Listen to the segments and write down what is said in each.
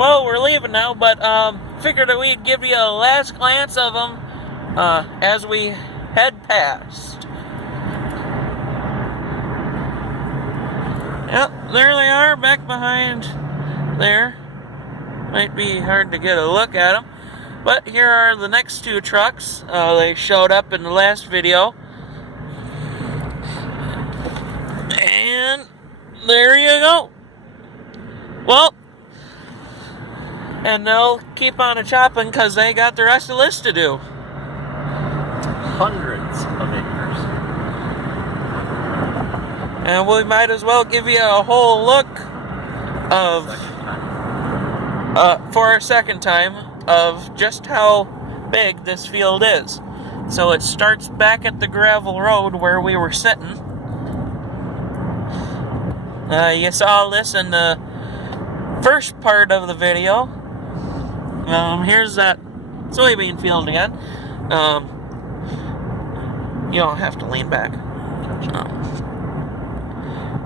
Well, we're leaving now, but figured that we'd give you a last glance of them as we head past. Yep, there they are, back behind there. Might be hard to get a look at them. But here are the next two trucks. They showed up in the last video. And there you go. Well, and they'll keep on chopping because they got the rest of the list to do. Hundreds of acres. And we might as well give you a whole look of, for our second time, of just how big this field is. So it starts back at the gravel road where we were sitting. You saw this in the first part of the video. Here's that soybean field again. You don't have to lean back.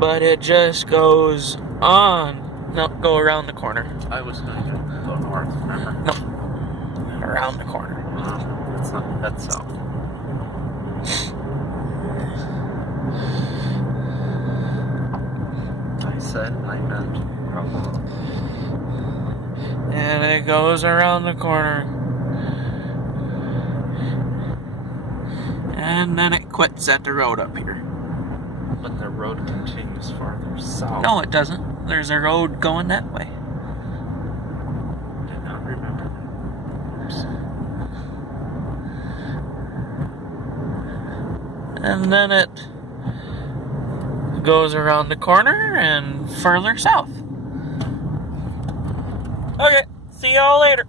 But it just goes on. No, go around the corner. I was going to go north, remember? No, around the corner. That's not, that's south. I said I meant Bravo. And it goes around the corner. And then it quits at the road up here. But the road continues farther south. No, it doesn't. There's a road going that way. Did not remember that. Oops. And then it goes around the corner and further south. Okay, see y'all later.